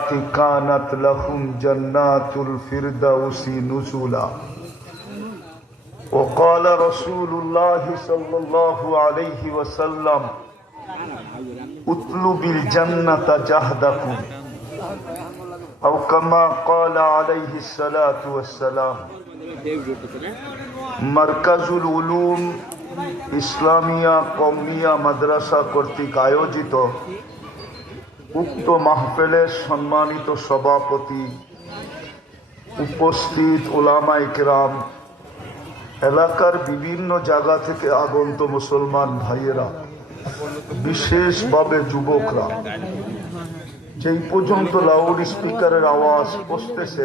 الصالحات كانت لهم جنات الفردوس نزلا وقال رسول الله صلى الله عليه وسلم اطلب الجنة جهدكم أو كما قال عليه الصلاة والسلام মারকাজুল উলুম ইসলামিয়া কওমিয়া মাদ্রাসা কর্তৃক আয়োজিত উক্ত মাহফিলের সম্মানিত সভাপতি, উপস্থিত উলামায়ে কেরাম, এলাকার বিভিন্ন জায়গা থেকে আগত মুসলমান ভাইয়েরা, বিশেষভাবে যুবকরা, যেই পর্যন্ত লাউড স্পিকারের আওয়াজ পৌঁছতেছে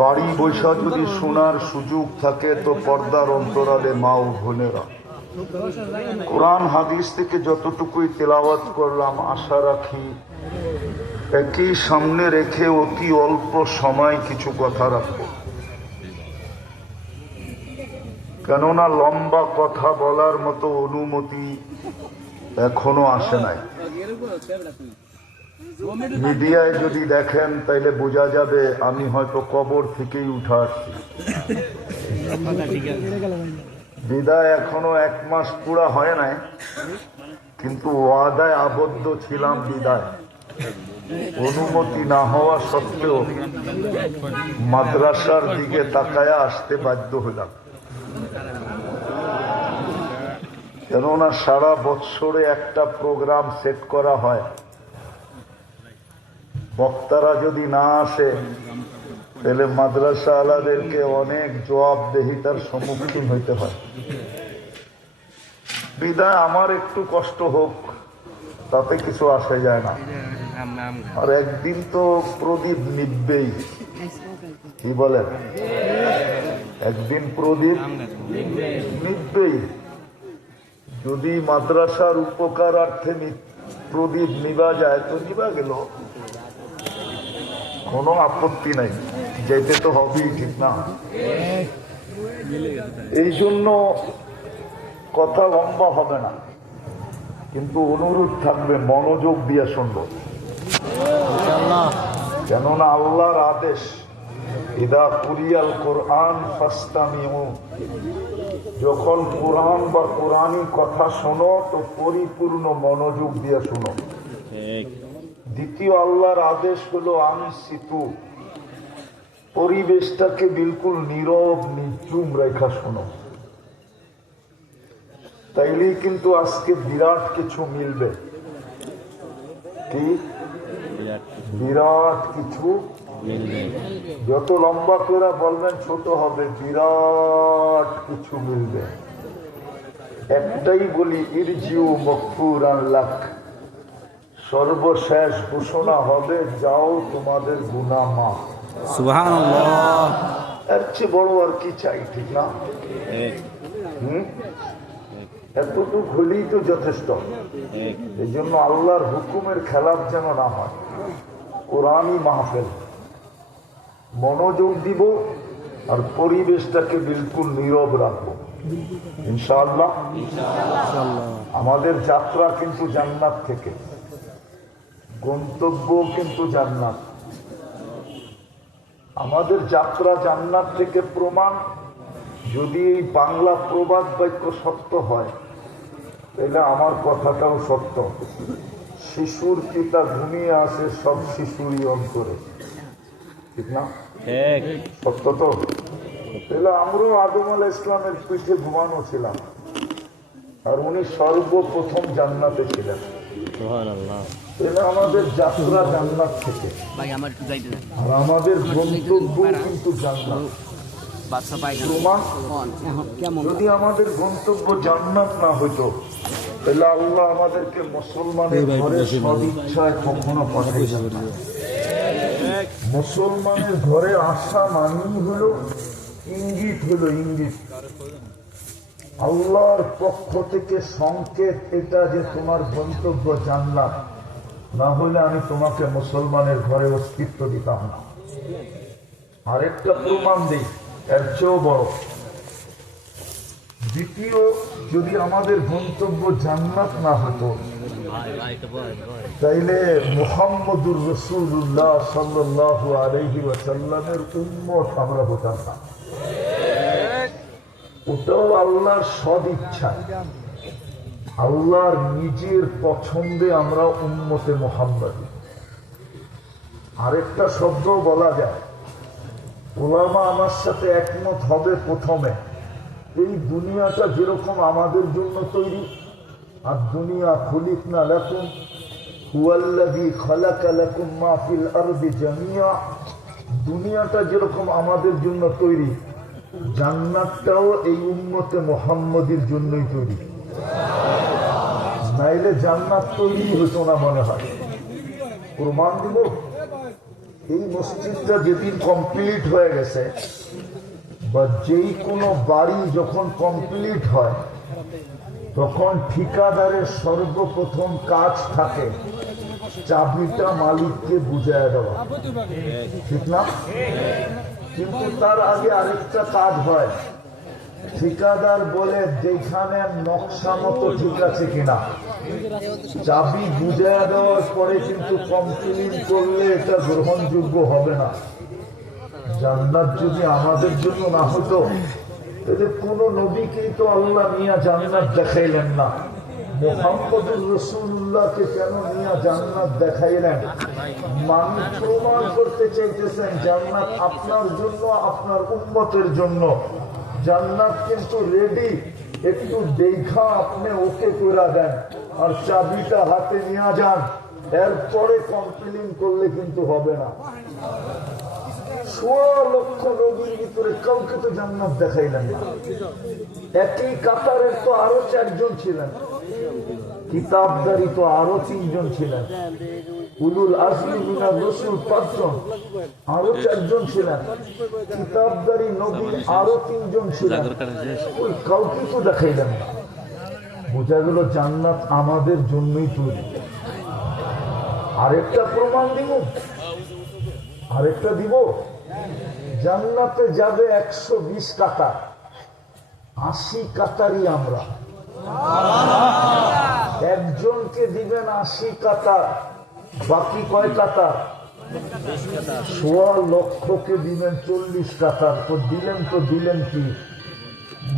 বাড়ি বৈশা যদি শোনার সুযোগ থাকে তো পর্দার অন্তরালে মা ও বোনেরা, কোরআন হাদিস থেকে যতটুকুই তেলাওয়াত করলাম আশা রাখি একই সামনে রেখে অতি অল্প সময় কিছু কথা রাখব। কেননা লম্বা কথা বলার মতো অনুমতি এখনো আসে নাই। মিডিয়ায় যদি দেখেন তাইলে বোঝা যাবে আমি হয়তো কবর থেকেই উঠে আসছি। বিদায় এখনো 1 মাস পুরা হয় নাই, কিন্তু ওয়াদায় আবদ্ধ ছিলাম। বিদায় অনুমতি না হওয়া সত্ত্বেও মাদ্রাসার দিকে তাকায়া আসতে বাধ্য হলাম। কেননা সারা বৎসরে একটা প্রোগ্রাম সেট করা হয়, বক্তারা যদি না আসে তাহলে মাদ্রাসা আলাদেরকে অনেক জবাবদেহিতার সম্মুখীন হইতে হয়। বিদায় আমার একটু কষ্ট হোক, তাতে কিছু আসে যায় না। আর একদিন তো প্রদীপ নিববেই, কি বলেন? একদিন প্রদীপ নিববেই। যদি মাদ্রাসার উপকারার্থে প্রদীপ নিবা যায় তো নিবা গেল, কোনো আপত্তি নাই, যেতে তো হবেই, ঠিক না? এই জন্য কথা লম্বা হবে না, কিন্তু অনুরোধ থাকবে মনোযোগ দিয়ে শুনবো। কেননা আল্লাহর আদেশ, ইদা কুরিয়াল কোরআন ফাসতামিউ, যখন কোরআন বা কোরআনী কথা শোনো তো পরিপূর্ণ মনোযোগ দিয়ে শোনো। দ্বিতীয় আল্লাহর আদেশ হলো আনসিতু, পরিবেশটাকে বিলকুল নীরব নিঝুম রেখা শোনো। তাইলেই কিন্তু আজকে বিরাট কিছু মিলবে। কি বিরাট কিছু মিলবে? যত লম্বা করে বলবেন ছোট হবে, বিরাট কিছু মিলবে। একটাই বলি, ইরজিউ মাগফুরান লাক, সর্বশেষ ঘোষণা হবে যাও তোমাদের গুনাহ মাফ। সুবহানাল্লাহ। এর চেয়ে বড় আর কি চাই, ঠিক না? এতটুকু হলেই তো যথেষ্ট। এই জন্য আল্লাহর হুকুমের খেলাফ যেন না হয়। কোরআনই মাহফিল, মনোযোগ দিব আর পরিবেশটাকে বিলকুল নীরব রাখবো ইনশাআল্লাহ। আমাদের যাত্রা কিন্তু জান্নাত থেকে, গন্তব্য কিন্তু জান্নাত। আমাদের যাত্রা জান্নাত থেকে প্রমাণ, যদি এই বাংলা প্রবাদ বাক্য সত্য হয় তাহলে আমার কথাটাও সত্য। শিশুর পিতা ঘুমিয়ে আসে সব শিশুরই অন্তরে, ঠিক না? সত্য তো? তাহলে আমরাও আদম আলাইহিস ইসলামের পিঠে ঘুমানো ছিলাম, আর উনি সর্বপ্রথম জান্নাতে ছিলেন। তাহলে আমাদের যাত্রা জান্নাত থেকে, আর আমাদের গন্তব্য কিন্তু জান্নাত। যদি আমাদের গন্তব্য জান্নাত না হইতো তাহলে আল্লাহ আমাদেরকে মুসলমানের ঘরে সদিচ্ছায় কখনো পাঠাইতেন না। মুসলমানের ঘরে আসা মানেই হলো ইঙ্গিত, হলো ইঙ্গিত, আল্লাহর পক্ষ থেকে সংকেত এটা যে তোমার গন্তব্য জান্নাত, না হলে আমি তোমাকে মুসলমানের ঘরে অস্তিত্ব দিতাম না। আরেকটা প্রমাণ দিই, এর চেয়েও বড়। দ্বিতীয়, যদি আমাদের গন্তব্য জান্নাত না হতো তাইলে মুহাম্মদুর রাসূলুল্লাহ সাল্লাল্লাহু আলাইহি ওয়াসাল্লামের উম্মত আমরা হতাম না। ওটাও আল্লাহর সদিচ্ছা, আল্লাহর নিজের পছন্দে আমরা উম্মতে মুহাম্মদী। আরেকটা শব্দ বলা যায়, ওলামা আমার সাথে একমত হবে, প্রথমে এই দুনিয়াটা যেরকম আমাদের জন্য তৈরি, আর দুনিয়া খুলিকনা লাকুম হুয়াল্লাযী খালাকা লাকুম মা ফিল আরদি জামিয়া, দুনিয়াটা যেরকম আমাদের জন্য তৈরি, জান্নাতটাও এই উম্মতে মুহাম্মদীর জন্যই তৈরি। নাইলে জান্নাত তৈরি হতো না মনে হয়। প্রমাণ দিব, এই মসজিদটা যেদিন কমপ্লিট হয়ে গেছে, বা যেই কোনো বাড়ি যখন কমপ্লিট হয়, তখন ঠিকাদারের সর্বপ্রথম কাজ থাকে চাবিটা মালিককে বুঝায় দেওয়া, ঠিক না? কিন্তু তার আগে আরেকটা কাজ হয়, ঠিকাদার বলে যেখানে নকশা মতো ঠিক আছে কিনা, চাবি বুঝায় দেওয়ার পরে কিন্তু কমপ্লেন করলে এটা গ্রহণযোগ্য হবে না। জান্নাত যদি আমাদের জন্য না হতো, তাহলে কোন নবীকেই তো আল্লাহ নিয়ে জান্নাত দেখাইলেন না। মুহাম্মদুর রাসূলুল্লাহকে কেন নিয়ে জান্নাত দেখাইলেন? মানুষ প্রমাণ করতে চাইতেছেন জান্নাত আপনার জন্য, আপনার উম্মতের জন্য। জান্নাত কিন্তু রেডি, একটু দেখা আপনি ওকে করে দেন আর চাবিটা হাতে নিয়ে যান, এরপরে কমপ্লেন করলে কিন্তু হবে না। ১৬ লক্ষ নবীর ভিতরে কাউকে তো জান্নাত দেখাইলেন না। একই কাতারের তো আরো 4 জন ছিলেন, কিতাবদারি তো আরো 3 জন ছিলেন, উলুল আজমি মিনার রাসূল 5 জন, আরো 4 জন ছিলেন, কিতাবদারি নবী আরো 3 জন ছিলেন, ওই কাউকে তো দেখাইলেন না। বোঝা গেল জান্নাত আমাদের জন্যই তৈরি। আরেকটা প্রমাণ দিব, আরেকটা দিব, জান্নাতে যাবে 120 কাতার, 80 কাতারই আমরা। একজনকে দিবেন 80 কাতার, বাকি কয় কাতার? ১৬ লক্ষকে দিবেন 40 কাতার। তো দিলেন কি?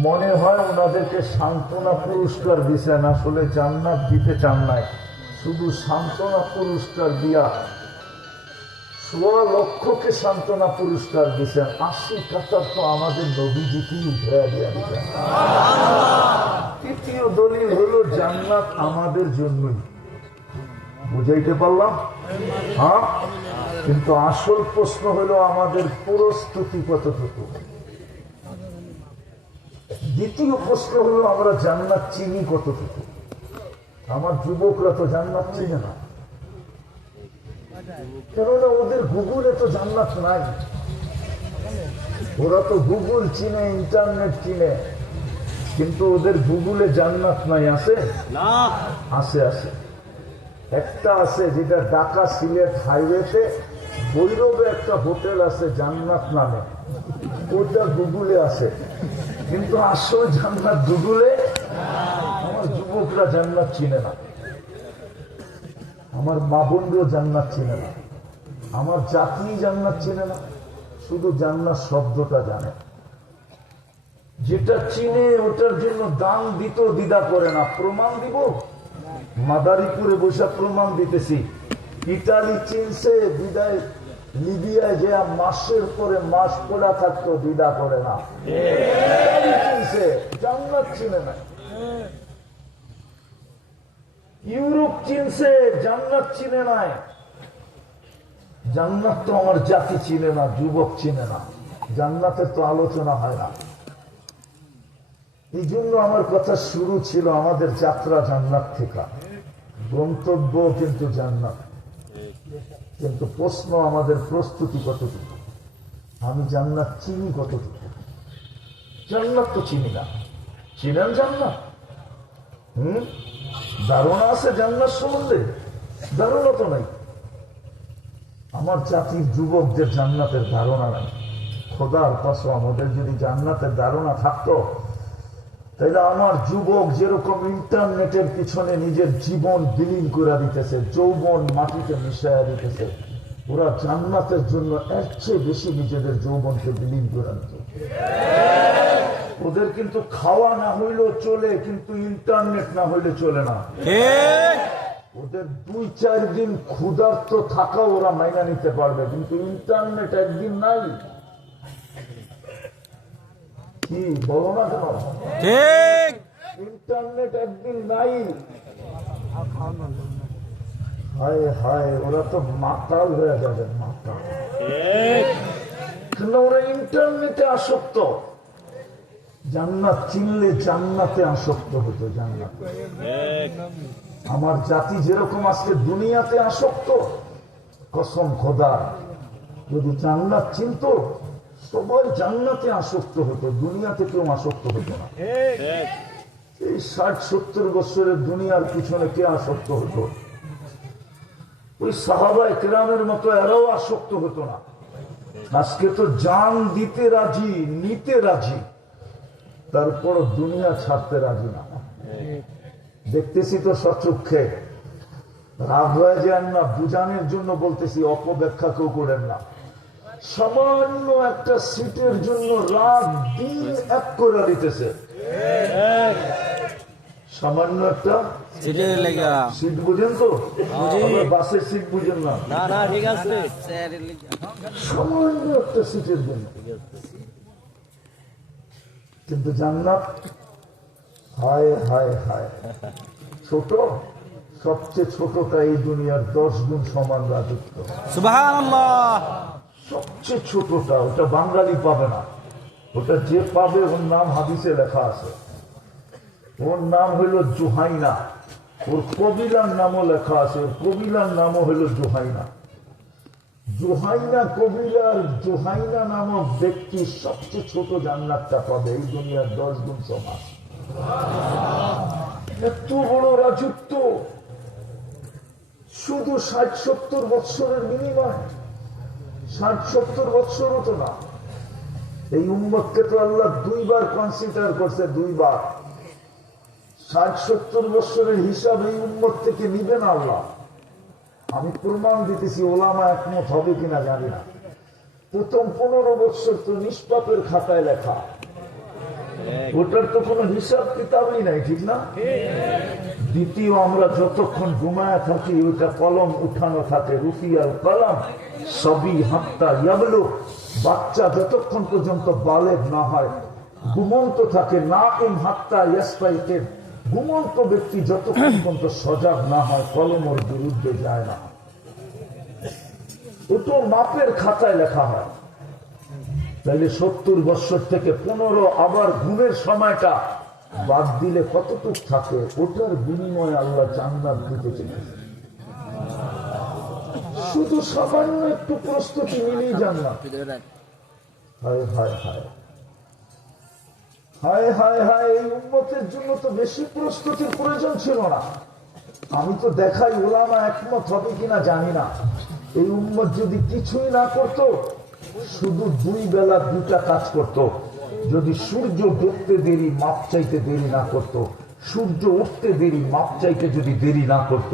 মনে হয় ওনাদেরকে সান্ত্বনা পুরস্কার দিচ্ছেন, আসলে জান্নাত দিতে চান নাই, শুধু সান্ত্বনা পুরস্কার দিয়া ১৬ লক্ষকে সান্ত্বনা পুরস্কার দিচ্ছেন। 80 কাতার তো আমাদের নবীজিকেই উঠে দিয়া দিবেন। তৃতীয় দলিল হলো জান্নাত আমাদের জন্যই। বুঝাইতে পারলাম? হ্যাঁ, কিন্তু আসল প্রশ্ন হলো আমাদের প্রস্তুতি কতটুকু। দ্বিতীয় প্রশ্ন হলো আমরা জান্নাত চিনি কতটুকু। আমার যুবকরা তো জান্নাত চিনে না, কেননা ওদের গুগলে তো জান্নাত নাই। ওরা তো গুগল চিনে, ইন্টারনেট চিনে, কিন্তু ওদের গুগলে জান্নাত নাই। আছে না? আছে, আছে। একটা আছে যেটা ঢাকা সিলেট হাইওয়েতে ভৈরবে একটা হোটেল আছে জান্নাত নামে, ওটা গুগলে আছে, কিন্তু আসল জান্নাত গুগলে। আমার যুবকরা জান্নাত চিনে না, আমার মা বোনরাও জান্নাত চিনে না, আমার জাতি জান্নাত চিনে না, শুধু জান্নাত শব্দটা জানে। যেটা চিনে ওটার জন্য দাম দিত দ্বিধা করে না। প্রমাণ দিব, মাদারীপুরে বসে প্রমাণ দিতেছি। ইটালি চিনছে বিদায়, লিবিয়ায় যে মাসের পরে মাস পড়া থাকতো দ্বিধা করে না। ইটালি চিনছে, জান্নাত চিনে না। ইউরোপ চিনছে, জান্নাত চিনে নাই। জান্নাত তো আমার জাতি চিনে না, যুবক চিনে না, জান্নাতের তো আলোচনা হয় না। এই জন্য আমার কথা শুরু ছিল আমাদের যাত্রা জান্নাত থেকে, গন্তব্য কিন্তু জান্নাত। কিন্তু প্রশ্ন আমাদের প্রস্তুতি কতটুকু, আমি জান্নাত চিনি কতটুকু। জান্নাত তো চিনি না, চিনেন জান্নাত? ধারণা আছে জান্নাত সম্বন্ধে? ধারণা তো নাই। আমার জাতির যুবকদের জান্নাতের ধারণা নাই। খোদার কসম, আমাদের যদি জান্নাতের ধারণা থাকতো তাইলে আমার যুবক যেরকম ইন্টারনেটের পিছনে নিজের জীবন বিলীন করে দিতেছে, যৌবন মাটিতে মিশাইয়া দিতেছে, ওরা জান্নাতের জন্য এর চেয়ে বেশি নিজেদের যৌবনকে বিলীন করে দিতে। ওদের কিন্তু খাওয়া না হইলেও চলে, কিন্তু ইন্টারনেট না হইলে চলে না। ওদের 2-4 দিন ক্ষুধার্ত থাকা ওরা মাইনা নিতে পারবে, কিন্তু ইন্টারনেট একদিন নাই। কি বলো না কেন? ঠিক, ইন্টারনেট একদিন নাই। হায় হায়, ওরা তো মাতাল হয়ে যাবে, মাতাল। কিন্তু ওরা ইন্টারনেটে আসক্ত। জান্নাত চিনলে জান্নাতে আসক্ত হতো, জান্নাত। আমার জাতি যেরকম আজকে দুনিয়াতে আসক্ত, কসম খোদা যদি জান্নাত চিনত সবাই জান্নাতে আসক্ত হতো, দুনিয়াতে কেউ আসক্ত হতো না। এই 60-70 বছরের দুনিয়ার পিছনে কে আসক্ত হতো? ওই সাহাবায়ে কেরামের মতো এরাও আসক্ত হতো না। আজকে তো জান দিতে রাজি, নিতে রাজি, তারপর দুনিয়া ছাড়তে রাজি না। দেখতেছি তো সচক্ষে, রাগ হয়ে যান না, বুঝানোর জন্য বলতেছি, অপব্যাখ্যা কেউ করেন না। সামান্য একটা সিটের জন্য রাত দিন এক করে দিতেছে। সামান্য একটা সিট বুঝেন তো, বাসের সিট বুঝেন না, ঠিক আছে, সামান্য একটা সিটের জন্য। কিন্তু জান্নাত, হায় হায় হায়, ছোট, সবচেয়ে ছোটটা এই দুনিয়ার 10 গুণ সমান রাজত্ব। সুবহানাল্লাহ। সবচেয়ে ছোটটা, ওটা বাঙালি পাবে না। ওটা যে পাবে ওর নাম হাদিসে লেখা আছে, ওর নাম হইল জুহাইনা। ওর কবিলার নামও লেখা আছে, ওর কবিলার নামও হইল জুহাইনা। জুহাইনা কবিলার জুহাইনা নামক ব্যক্তি সবচেয়ে ছোট জান্নাতটা পাবে, এই দুনিয়ার 10 গুণ সমান। এত বড় রাজত্ব, শুধু 60-70 বৎসরের বিনিময়। 60-70 বৎসর হতো না। এই উম্মতকে তো আল্লাহ 2 বার কনসিডার করছে, 2 বার। 60-70 বৎসরের হিসাব এই উম্মত থেকে নিবে না আল্লাহ। আমি প্রমাণ দিতেছি, ওলামা একমত হবে কিনা জানি না। প্রথম 15 বৎসর তো নিষ্পাপের খাতায় লেখা, ওটার তো কোনো হিসাব কিতাবই নাই, ঠিক না? দ্বিতীয়, আমরা যতক্ষণ ঘুমায় থাকি ওইটা কলম উঠানো থাকে, রুফিয়াল কলম সবই হাত্তা ইয়াবলু, বাচ্চা যতক্ষণ পর্যন্ত বালেগ না হয় ঘুমন্ত থাকে। নাইম হাত্তা ইয়াসতাইকিন, ঘুমন্ত ব্যক্তি যতক্ষণ পর্যন্ত সজাগ না হয় কলমের বিরুদ্ধে যায় না। ওটা মাপের খাতায় লেখা হয়। তাহলে 70 বৎসর থেকে 15 আবার ঘুমের সময়টা বাদ দিলে কতটুক থাকে? ওটার বিনিময়ে আল্লাহ জান্নাত দিতে চেয়েছে। শুধু সামান্য একটু প্রস্তুতি নিলেই জান্নাত। হায় হায় হায় হায় হায় হায়, এই উম্মতের জন্য তো বেশি প্রস্তুতির প্রয়োজন ছিল না। আমি তো দেখাই, ওলামা একমত হবে কিনা জানি না। এই উম্মত যদি কিছুই না করত, শুধু 2 বেলা 2টা কাজ করত, যদি সূর্য ডুবতে দেরি মাপ চাইতে দেরি না করত, সূর্য উঠতে দেরি মাপ চাইতে যদি দেরি না করত,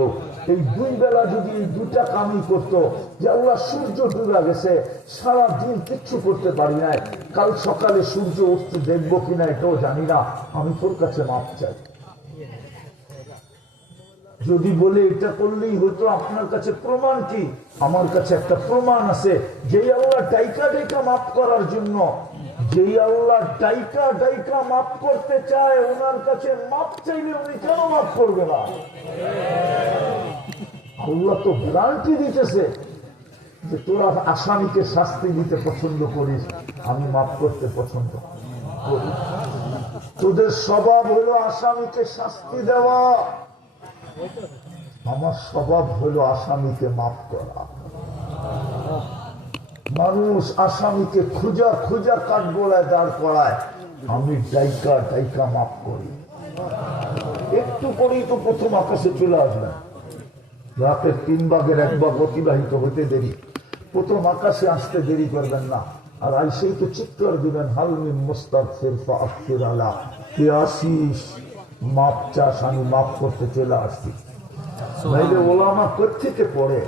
এই 2 বেলা যদি এই 2টা কামই করত, যে আল্লাহ সূর্য ডুবে গেছে, সারা দিন কিচ্ছু করতে পারি না, কাল সকালে সূর্য উঠতে দেখবো কিনা এটাও জানি না, আমি তোর কাছে মাপ চাই। যদি বলে এটা করলেই হতো, আপনার কাছে প্রমাণ কি? আমার কাছে একটা প্রমাণ আছে। যেই আল্লাহ ডাইকা ডাইকা মাফ করার জন্য, যেই আল্লাহ ডাইকা ডাইকা মাফ করতে চায়, ওনার কাছে মাফ চাইলে উনি কেন মাফ করবে না? আল্লাহ তো গ্যারান্টি দিতেছে যে তোরা আসামিকে শাস্তি দিতে পছন্দ করিস, আমি মাফ করতে পছন্দ করি। তোদের স্বভাব হলো আসামিকে শাস্তি দেওয়া, আমার স্বভাব হলো আসামিকে মাফ করা। মানুষ আসামিকে খুঁজা খুঁজা কাঠগোলায় দাঁড় করায়, আমি ডাইকা ডাইকা মাফ করি। একটু করেই তো প্রথম আকাশে চলে আসবে। রাতের 3 ভাগের 1 ভাগ অতিবাহিত হতে দেরি, প্রথম আকাশে আসতে দেরি করবেন না। আর আইসেই তো চিৎকার দিবেন হালমিন মুস্তাগফির ফাগফির আলা, কে আসিস মাপ চাস, আমি মাফ করতে চলে আসছি। নাইলে ওলামা কোত্থেকে পড়ে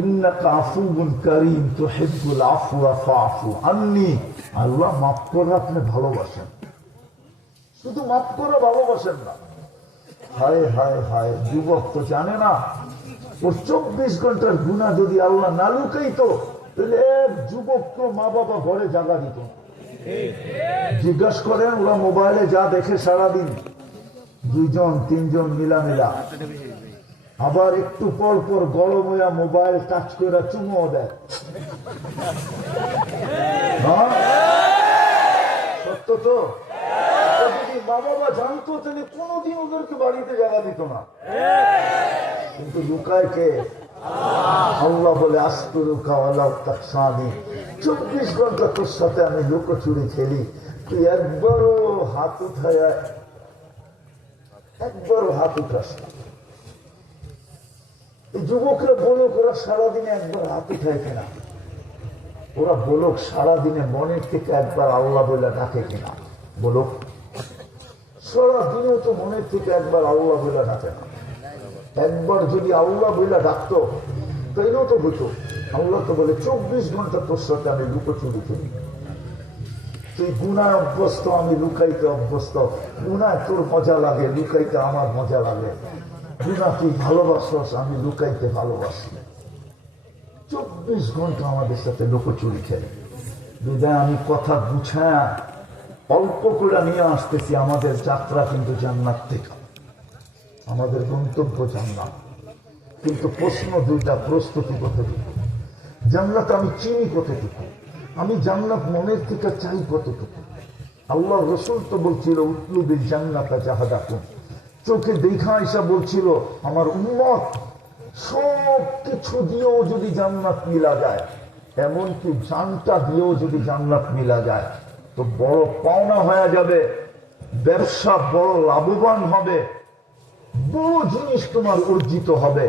ইন্নাকা আফুউন কারীম তুহিব্বুল আফওয়া ফাআফু আন্নী, আল্লাহ মাফ করে আপনি ভালোবাসেন, শুধু মাফ করে ভালোবাসেন না। হায় হায় হায়, যুবক তো জানে না ওর 24 ঘন্টার গুনাহ যদি আল্লাহ না লুকাইতো তাহলে এক যুবককে মা বাবা ঘরে জায়গা দিত। জিজ্ঞাসা করেন ওরা মোবাইলে যা দেখে সারাদিন, 2জন 3জন মিলামিলা, আবার একটু পর পর গরম হইয়া মোবাইল টাচ করে চুমো দেয়। সত্য তো? যদি মা বাবা জানতো তাহলে কোনোদিন ওদেরকে বাড়িতে জায়গা দিত না। কিন্তু লুকায় কে? আল্লাহ বলে আস্তুরুকা ওয়ালা তাকসানি, 24 ঘন্টা তোর সাথে আমি লুকোচুরি খেলি, তুই একবারও হাত উঠাস না। এই যুবকরা বলুক ওরা সারাদিনে একবার হাত উঠায় কিনা, ওরা বলুক সারাদিনে মনের থেকে একবার আল্লাহ বলে ডাকে কিনা, বলুক সারাদিনেও তো মনের থেকে একবার আল্লাহ বলে ডাকে না। একবার যদি আল্লাহ বলে ডাকতো তাইলেও তো হতো। আল্লাহ তো বলে 24 ঘন্টা তোর সাথে আমি লুকোচুরি খেলি, তুই গুনায় অভ্যস্ত, আমি লুকাইতে অভ্যস্ত। গুনায় তোর মজা লাগে, লুকাইতে আমার মজা লাগে। গুনাহ তুই ভালোবাসস, আমি লুকাইতে ভালোবাসি। 24 ঘন্টা আমাদের সাথে লুকোচুরি খেলে। বিদায় আমি কথা গুছায় অল্প করে নিয়ে আসতেছি। আমাদের যাত্রা কিন্তু জান্নাত থেকে, আমাদের গন্তব্য জান্নাত। কিন্তু প্রশ্ন দুইটা, প্রস্তুতি কতটুকু? জান্নাত আমি চিনি কতটুকু? আমি জান্নাত মনের থেকে চাই কতটুকু? আল্লাহ রসুল তো বলছিল উতলুবিল জান্নাতা জাহাদাকুম, চোখে দেখা এসা বলছিল আমার উম্মত সব কিছু দিয়েও যদি জান্নাত মিলা যায়, এমনকি জানটা দিয়েও যদি জান্নাত মিলা যায় তো বড় পাওনা হয়ে যাবে, ব্যবসা বড় লাভবান হবে, বড় জিনিস তোমার অর্জিত হবে।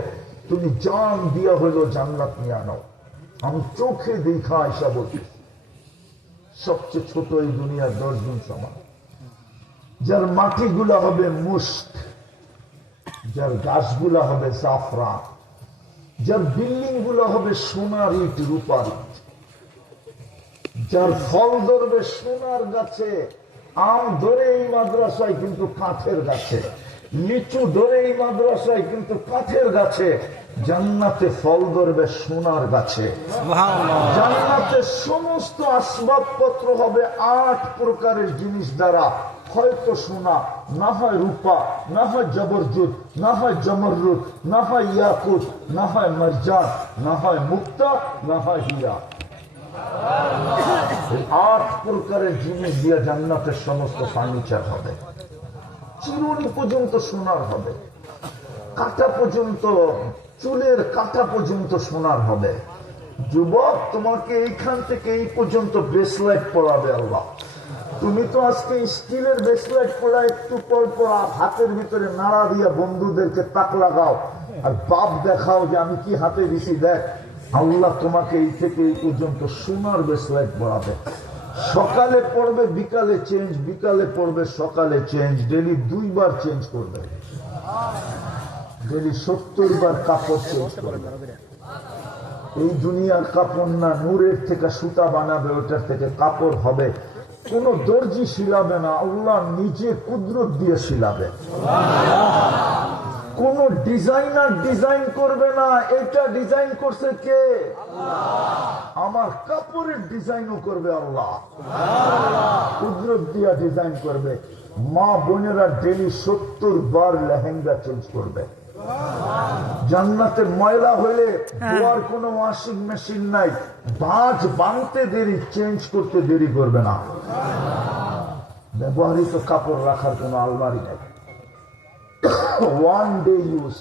তুমি জান দিয়া হইল জান্নাত নিয়ে আনো। আমি চোখে দেখা এসা বলছি সবচেয়ে ছোট এই দুনিয়ার 10 জন সমান, যার মাটিগুলা হবে মুস্ক, যার গাছগুলা হবে জাফরান, যার বিল্ডিং গুলো হবে সোনার ইট রূপার ইট, যার ফল ধরবে সোনার গাছে, আম ধরে এই মাদ্রাসায় কিন্তু কাঠের গাছে, লিচু ধরে এই মাদ্রাসায় কিন্তু কাঠের গাছে। জান্নাতে ফল ধরবে সোনার গাছে। জান্নাতে সমস্ত আসবাবপত্র হবে 8 প্রকারের জিনিস দ্বারা, হয়তো সোনা, না হয় রূপা, না হয় জবরজুদ, না হয় জমররুদ, না হয় ইয়াকুত, না হয় মারজান, না হয় মুক্তা, না হয় হীরা। 8 প্রকারের জিনিস দিয়ে জান্নাতের সমস্ত ফার্নিচার হবে। চিরুনি পর্যন্ত সোনার হবে, কাটা পর্যন্ত, চুলের কাটা পর্যন্ত সোনার হবে। যুবক, তোমাকে এইখান থেকে এই পর্যন্ত ব্রেসলাইট পরাবে আল্লাহ। তুমি তো আজকে স্টিলের ব্রেসলাইট পরা, একটু পর পর হাতের ভিতরে নাড়া দিয়া বন্ধুদেরকে তাক লাগাও আর বাপ দেখাও যে আমি কি হাতে দিছি দেখ। আল্লাহ তোমাকে এই থেকে এই পর্যন্ত সোনার ব্রেসলাইট পরাবে। সকালে পড়বে, বিকালে চেঞ্জ, বিকালে পড়বে, সকালে চেঞ্জ, ডেলি 2 বার চেঞ্জ করবে, ডেলি 70 বার কাপড় চেঞ্জ করবে। এই দুনিয়ার কাপড় না, নূরের থেকে সুতা বানাবে, ওটার থেকে কাপড় হবে। কোন দর্জি শিলাবে না, আল্লাহ নিজে কুদরত দিয়ে শিলাবে। কোন ডিজাইনার ডিজাইন করবে না, এটা ডিজাইন করছে কে? আমার কাপড়ের ডিজাইনও করবে আল্লাহ, কুদরত দিয়া ডিজাইন করবে। মা বোনেরা ডেলি 70 বার লেহেঙ্গা চেঞ্জ করবে। জান্নাতে ময়লা হইলে ধোয়ার কোনো ওয়াশিং মেশিন নাই, বাজ বাঁধতে দেরি, চেঞ্জ করতে দেরি করবে না। ব্যবহৃত কাপড় রাখার কোনো আলমারি নেই, 1 ডে ইউজ।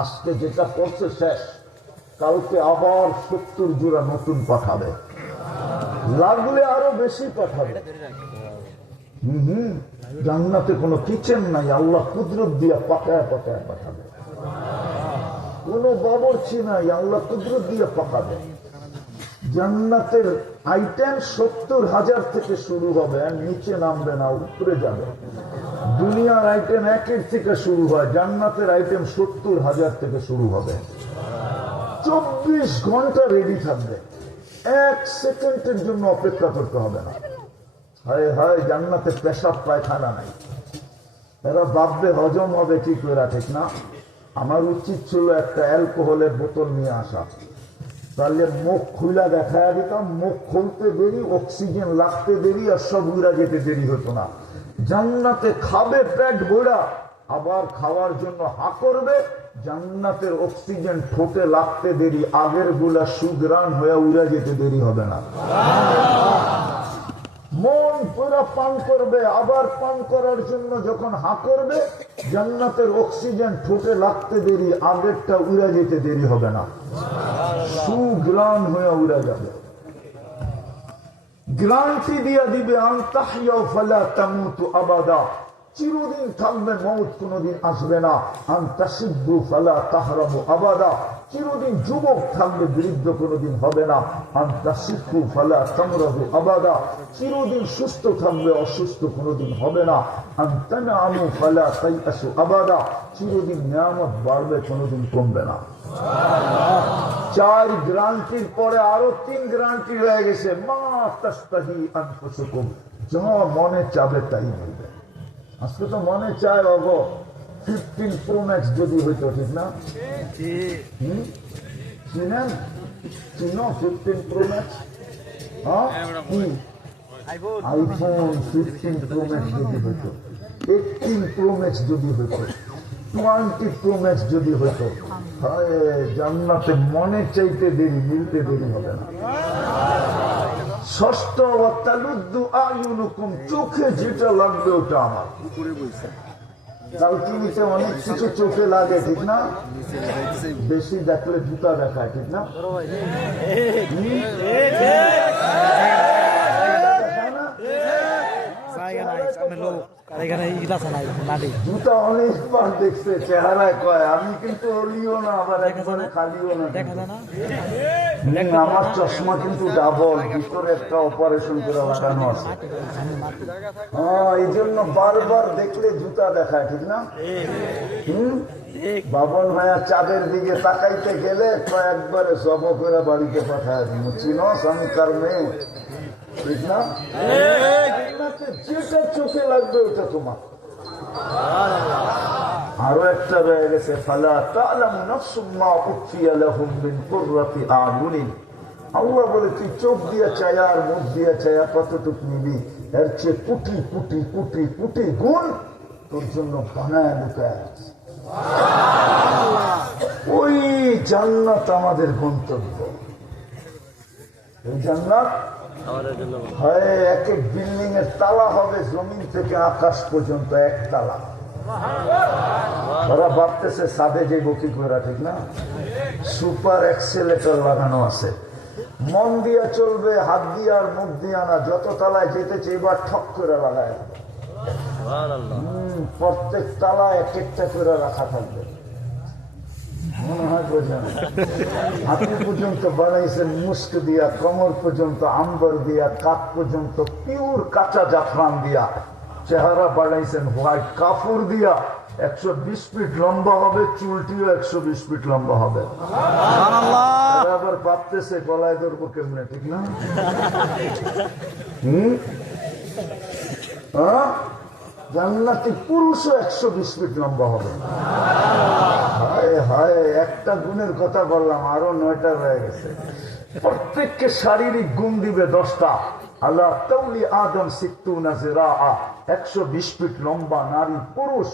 আজকে যেটা করছে শেষ, কালকে আবার 70 জোড়া নতুন পাঠাবে, লাগলে আরো বেশি পাঠাবে। জান্নাতে কোনো কিচেন নাই, আল্লাহ কুদরত দিয়া পাকায় পাকায় পাঠাবে। কোন বাবরচি নাই, আল্লাহ কুদরত দিয়া পাকাবে। জান্নাতের আইটেম 70,000 থেকে শুরু হবে, আর নিচে নামবে না, উপরে যাবে। দুনিয়ার আইটেম 1 থেকে শুরু হয়, জান্নাতের আইটেম 70,000 থেকে শুরু হবে। 24 ঘন্টা রেডি থাকবে, 1 সেকেন্ডের জন্য অপেক্ষা করতে হবে না। হায় হায়, জান্নাতে পেশাব পায়খানা নাই। এরা ভাববে হজম হবে কি করে, ঠিক না? আমার উচিত ছিল একটা অ্যালকোহলের বোতল নিয়ে আসা, তাহলে মুখ খুলা দেখা দিতাম। মুখ খুলতে দেরি, অক্সিজেন লাগতে দেরি, আর সব উড়া যেতে দেরি হতো না। জান্নাতে খাবে পেট ভরা, আবার খাওয়ার জন্য হা করবে। জান্নাতের অক্সিজেন ঠোঁটে লাগতে দেরি, আগের গুলা সুগ্রাণ হয়ে উড়া যেতে দেরি হবে না। মন পুরা পান করবে, আবার পান করার জন্য যখন হা করবে, জান্নাতের অক্সিজেন ঠোঁটে লাগতে দেরি, আগেরটা উড়া যেতে দেরি হবে না, সুগ্রাণ হয়ে উড়া যাবে। গ্রান্টি দিয়া দিবে, আনতাহিয়াও ফালা তামুতু আবাদা, চিরদিন থাকবে, মৌত কোনদিন আসবে না। আনতাসিব্বু ফালা তাহরামু আবাদা, চিরদিন যুবক থাকবে, বৃদ্ধ কোনদিন হবে না। আনতাসিক্কু ফালা তামরাহু আবাদা, চিরদিন সুস্থ থাকবে, অসুস্থ কোনদিন হবে না। আনতানামু ফালা তাইয়াসু আবাদা, চিরদিন নিয়ামত বাড়বে, কোনদিন কমবে না। 4 গ্রান্টির পরে আরো 3 গ্রান্টি রয়ে গেছে। মা তাস্তাহি আনফুসুকুম, যা মনে চাবে তাই মিলবে। আজকে তো মনে চায় অগ 15 প্রো ম্যাক্স যদি হইতো, ঠিক না? চিনেন? চিনো 15 pro max? IPhone 15 pro max যদি হইতো, 18 প্রো ম্যাক্স যদি হইতো, 20 প্রো ম্যাক্স যদি হইতো, জান্নাতে মনে চাইতে দেরি, মিলতে দেরি হবে না। ষষ্ঠ, চোখে যেটা লাগবে ওটা আমার। কালকিনিতে অনেক কিছু চোখে লাগে, ঠিক না? বেশি দেখলে জুতা দেখায়, ঠিক না? জুতা অনেকবার দেখছে, চেহারায় কয় আমি কিন্তু অলিও না, আবার একবারে খালিও না। আমার চশমা কিন্তু ডাবল, ভিতরে একটা অপারেশন করে লাগানো আছে। এই জন্য বারবার দেখলে জুতা দেখায়, ঠিক না? বাবন ভাইয়া চাঁদের দিকে তাকাইতে গেলে একবারে সব করে বাড়িতে পাঠায়, চিনস আমি কার মেয়ে, ঠিক না? যেটা চোখে লাগবে ওটা তোমার। আরো একটা রয়ে গেছে, ফালা তা'লামু নাফসুম মা উখফিয়া লাহুম মিন কুররাতি আ'য়ুনিন। আল্লাহ বলে তুই চোখ দিয়া চায়া আর মুখ দিয়া চায়া কতটুকু নিবি, এর চেয়ে কোটি কোটি কোটি কোটি গুণ তোর জন্য বানায় লুকায় আছে। ওই জান্নাত আমাদের গন্তব্য। এই জান্নাত এক এক বিল্ডিং এর তালা হবে, জমিন থেকে আকাশ পর্যন্ত 1 তালা। ওরা ভাবতেছে সাদে যে বকি করে, ঠিক না? সুপার এক্সেলেটর লাগানো আছে, মন দিয়া চলবে, হাত দিয়া আর মুখ দিয়া না। যত তালায় যেতেছে এবার ঠক করে লাগায়, প্রত্যেক তালা 1 একটা করে রাখা থাকবে। মনে হয় বোঝেন, হাতি পর্যন্ত বানাইছেন মুস্ক দিয়া, কমর পর্যন্ত আম্বর দিয়া, কাপ পর্যন্ত পিওর কাঁচা জাফরান দিয়া, চেহারা বানাইছেন হোয়াইট কাপড় দিয়া। 120 ফিট লম্বা হবে, চুলটিও 120 ফিট লম্বা হবে। আবার ভাবতেছে গলায় ধরবো কেমনে, ঠিক না? জান্নাতি পুরুষও 120 ফিট লম্বা হবে। হায় হায়, একটা গুণের কথা বললাম, আরো 9টা রয়ে গেছে। প্রত্যেককে শারীরিক গুণ দিবে 10টা। আল্লাহ তাওলি আদম 60 জিরাআ, 120 ফিট লম্বা নারী পুরুষ।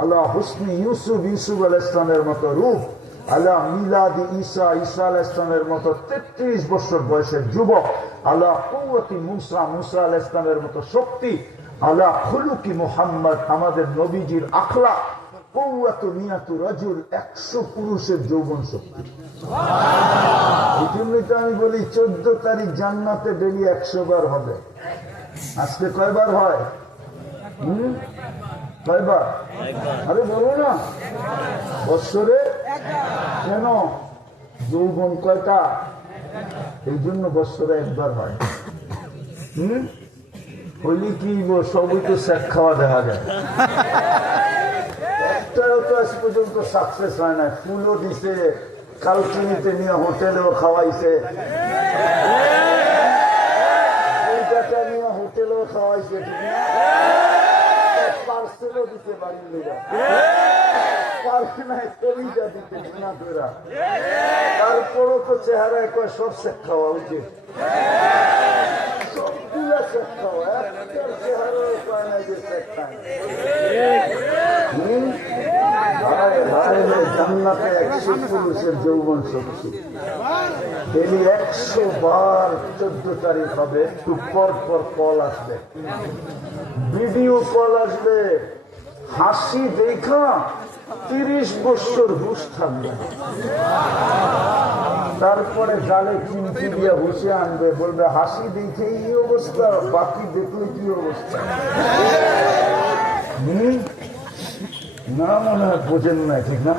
আল্লাহ হুসনি ইউসুফ, ইউসুফ আলাইহিস সালামের মতো রূপ। আল্লাহ মিলাদি ঈসা, ঈসা আলাইহিস সালামের মতো 33 বছর বয়সের যুবক। আল্লাহ কুওয়াতি মুসা, মুসা আলাইহিস সালামের মতো শক্তি। আল্লাহ খুলুকি মুহাম্মদ, আমাদের নবীজির আখলাক। কুওয়াতু মিয়াতু রাজুল, 100 পুরুষের যৌবন শক্তি। এই জন্যই তো আমি বলি 14 তারিখ জান্নাতে ডেলি 100 বার হবে। আজকে কয়বার হয়? কয়বার? আরে বলো না, বৎসরে। কেন? যৌবন কয়টা? এই জন্য বছরে একবার হয়। হইলে কি সবই তো শেখ খাওয়া দেখা যায়, একটাও তো আজ পর্যন্ত সাকসেস হয় না। ফুলও দিছে, কালকিনিতে নিয়ে হোটেলেও খাওয়াইছে, নিয়ে হোটেলেও খাওয়াইছে, ঠিক না? পার্সেলও দিতে বাড়ির লোকেরা পারবে না, তরিটা দিতে না তোরা। তারপরও তো চেহারায় কয় সব শেখ খাওয়া উচিত, সবগুলা শেখ খাওয়া, একটার চেহারাও কয় না যে শেখ খায়। জান্নাতে 100 পুরুষের যৌবন শক্তি, ডেলি 100 বার 14 তারিখ হবে, একটু পর পর কল আসবে, ভিডিও কল আসবে, হাসি দেখা 30 বছর হুশ থাকবে। তারপরে গালে চিমটি দিয়ে হুশে আনবে, বলবে হাসি দেখে এই অবস্থা, বাকি দেখলে কি অবস্থা। না মনে হয় বোঝেন না, ঠিক না?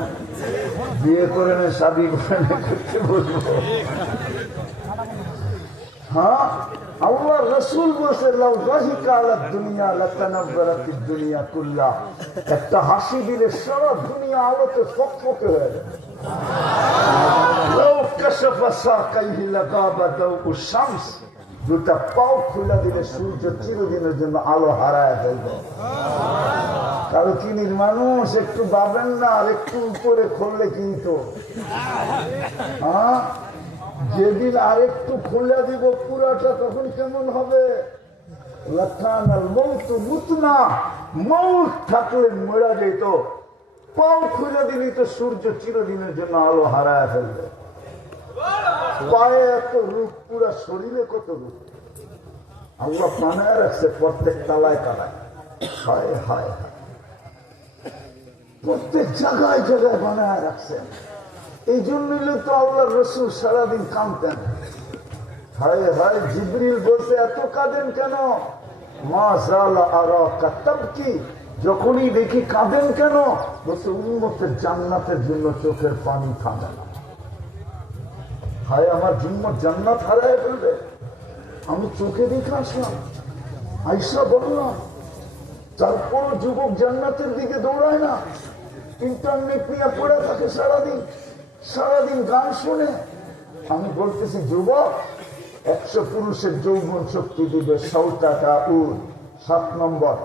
বিয়ে করে না, শাদি করে না, করতে বলবো। হ্যাঁ, আল্লাহ রসুল বলছে দুনিয়া কুল্লা, একটা হাসি দিলে সারা দুনিয়া আলোতে ফকফকে হয়ে যাবে। দুটা পাও খুলে দিলে সূর্য চিরদিনের জন্য আলো হারায় ফেলবে। কালকিনির মানুষ একটু ভাবেন না, আর একটু উপরে খুললে কিন্তু যেদিন আরেকটু খুলে দিব পুরাটা, তখন কেমন হবে? মৌত থাকলে মরা যেত, পাও খুলে দিলি তো সূর্য চিরদিনের জন্য আলো হারায় ফেলবে। পায়ে এত রূপ, পুরা শরীরে কত রূপ আল্লাহ বানায় রাখছে, প্রত্যেক তালায় তালায়, হায় হায় হায়, প্রত্যেক জায়গায় জায়গায় বানায় রাখছেন। এই জন্যই তো আল্লাহ রসুল সারাদিন কাঁদতেন। হায় হায়, জিবরিল বলতে এত কাঁদেন কেন? মা জালা আরাকা তাবকি, যখনই দেখি কাঁদেন কেন? বলতে উম্মতের জান্নাতের জন্য চোখের পানি থামে না। হায়, আমার উম্মত জান্নাত হারায় ফেলবে, আমি চোখে দেখে আসলাম, আইসা বললাম। তারপর যুবক জান্নাতের দিকে দৌড়ায় না, ইন্টারনেট নিয়ে পড়ে থাকে সারাদিন, সারাদিন গান শুনে। আমি বলতেছি যুবক, 100 পুরুষের যৌবন শক্তি দিবে 7 নম্বর,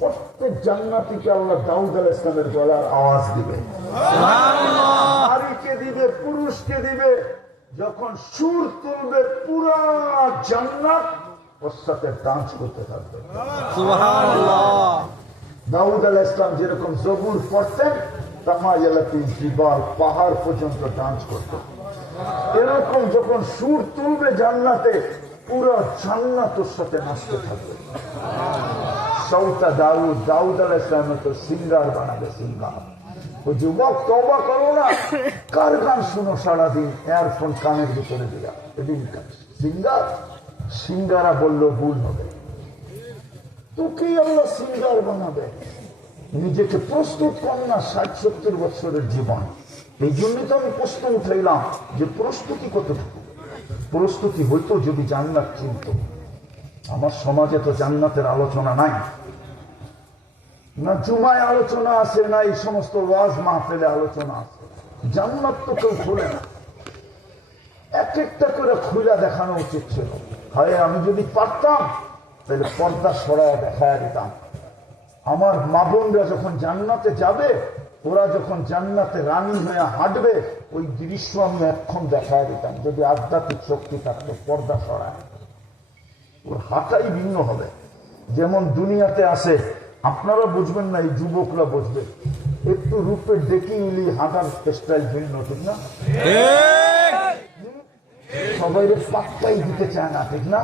প্রত্যেক জান্নাতীকে আল্লাহ দাউদ আলাইহিস সালামের গলার আওয়াজ দিবে, নারীকে দিবে, পুরুষকে দিবে। যখন সুর তুলবে পুরা জান্নাত ওর সাথে ডান্স করতে থাকবে। সুবহানাল্লাহ। দাউদ আলাইহিস সালাম যেরকম জবুর পড়তেন, তামায়ালাতি জিবাল, পাহাড় পর্যন্ত ডান্স করতেন। এরকম যখন সুর তুলবে জান্নাতে, পুরো জান্নাত ওর সাথে নাচতে থাকবে। সৌতা দাউদ আলাইহিস সালাম তো সিঙ্গার বানাবে, সিঙ্গার। ওই যুবক, তওবা করো না, কার গান শুনো সারাদিন, ইয়ারফোন কানের ভিতরে দিলা, এদিন সিঙ্গার। সিঙ্গারা বললো ভুল হবে, তোকেই আল্লাহ সিঙ্গার বানাবে। নিজেকে প্রস্তুত কর না, 60-70 বছরের জীবন। এই জন্যই তো আমি প্রশ্ন উঠাইলাম যে প্রস্তুতি কতটুকু। প্রস্তুতি হইতো যদি জান্নাত চিনত। আমার সমাজে তো জান্নাতের আলোচনা নাই, না জুমায় আলোচনা আছে, না এই সমস্ত ওয়াজ মাহফিলে আলোচনা আছে। জান্নাত তো কেউ খুলে না, এক একটা করে খুলে দেখানো উচিত ছিল। হয় আমি যদি পারতাম তাহলে পর্দা সরায় দেখায় দিতাম। আমার মা বোনরা যখন জান্নাতে যাবে, ওরা যখন জান্নাতে রানী হয়ে হাঁটবে, ওই দৃশ্য আমি এখন দেখায় দিতাম। যদি আধ্যাত্মিক শক্তি থাকতো, পর্দা সরায়, ওর হাঁটাই ভিন্ন হবে। যেমন দুনিয়াতে আসে, আপনারা বুঝবেন না, এই যুবকরা বুঝবে। একটু রূপের দেখি উলি হাঁটার স্টাইল ভিন্ন, ঠিক না? সবাই পাত্তাই দিতে চায় না, ঠিক না?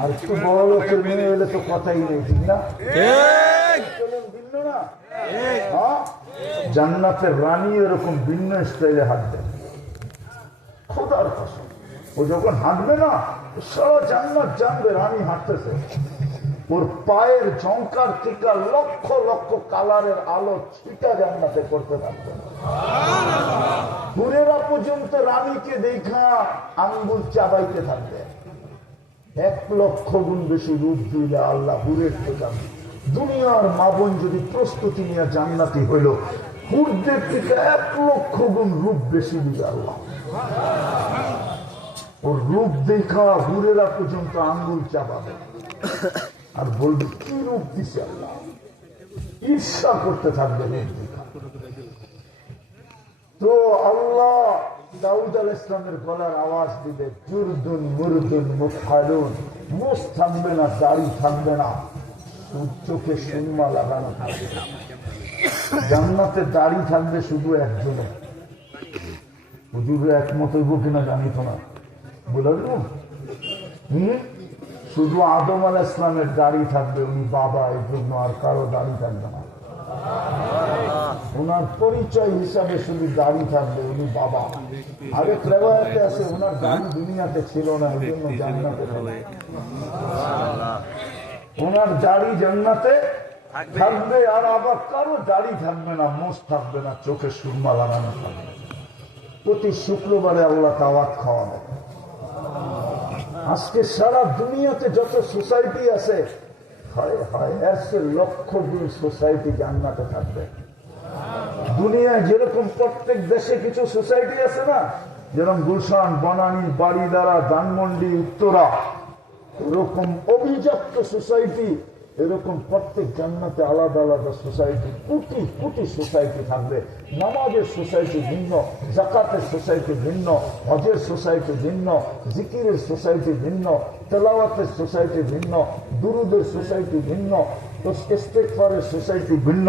আর একটু বড় লোকের মেয়ে হলে তো কথাই নেই, ঠিক না? ভিন্ন না? জান্নাতের রানী এরকম ভিন্ন স্টাইলে হাঁটবে, খোদার কসম। ও যখন হাঁটবে না, সারা জান্নাত জানবে রানী হাঁটতেছে। ওর পায়ের ঝঙ্কার থেকে লক্ষ লক্ষ কালারের আলো ছিটা জান্নাতে করতে থাকবে। হুরেরা পর্যন্ত রানীকে দেখা আঙ্গুল চাবাইতে থাকবে। 1,00,000 গুণ বেশি রূপ দিলে আল্লাহ হুরের থেকে দুনিয়ার মা বোন যদি প্রস্তুতি নিয়ে জান্নাতি হইল, হুরদের থেকে 1,00,000 গুণ রূপ বেশি দিবে আল্লাহ। ওর রূপ দেখা হুরেরা পর্যন্ত আঙ্গুল চাপাবে আর বলবে কি রূপ দিছে আল্লাহ, ঈর্ষা করতে থাকবে রূপ দেখা। তো আল্লাহ দাউদ আলাইহিস সালামের গলার আওয়াজ দিবে, জুরদুন মুরদুন মুফআলুন, মুখ থাকবে না, দাড়ি থাকবে না, চোখে সুরমা লাগানো থাকবে। জান্নাতে দাড়ি থাকবে শুধু একজনের। হুজুর একমত হইব কিনা জানি তো না, বললাম শুধু আদম আলাইহিস সালামের দাড়ি থাকবে, উনি বাবা, এই জন্য আর কারো দাড়ি থাকবে না। ওনার পরিচয় হিসাবে শুধু দাড়ি থাকবে, উনি বাবা। আগে প্রেবায়াতে আছে ওনার দাড়ি দুনিয়াতে ছিল না, এই জন্য জান্নাতে ওনার দাড়ি জান্নাতে থাকবে। আর আবার কারো দাড়ি থাকবে না, মোষ থাকবে না, চোখে সুরমা লাগানো থাকবে। প্রতি শুক্রবারে আল্লাহ দাওয়াত খাওয়ানো। আজকে সারা দুনিয়াতে যত সোসাইটি আছে, এর চেয়ে 1,00,000 গুণ সোসাইটি জান্নাতে থাকবে। দুনিয়ায় যেরকম প্রত্যেক দেশে কিছু সোসাইটি আছে না, যেরকম গুলশান, বনানী, বাড়িদারা, ধানমন্ডি, উত্তরা, এরকম অভিজাত সোসাইটি, এরকম প্রত্যেক জান্নাতে আলাদা আলাদা সোসাইটি, কোটি কোটি সোসাইটি থাকবে। নামাজের সোসাইটি ভিন্ন, জাকাতের সোসাইটি ভিন্ন, হজের সোসাইটি ভিন্ন, জিকিরের সোসাইটি ভিন্ন, তেলাওয়াতের সোসাইটি ভিন্ন, দুরুদের সোসাইটি ভিন্ন, ইস্তেগফারের সোসাইটি ভিন্ন।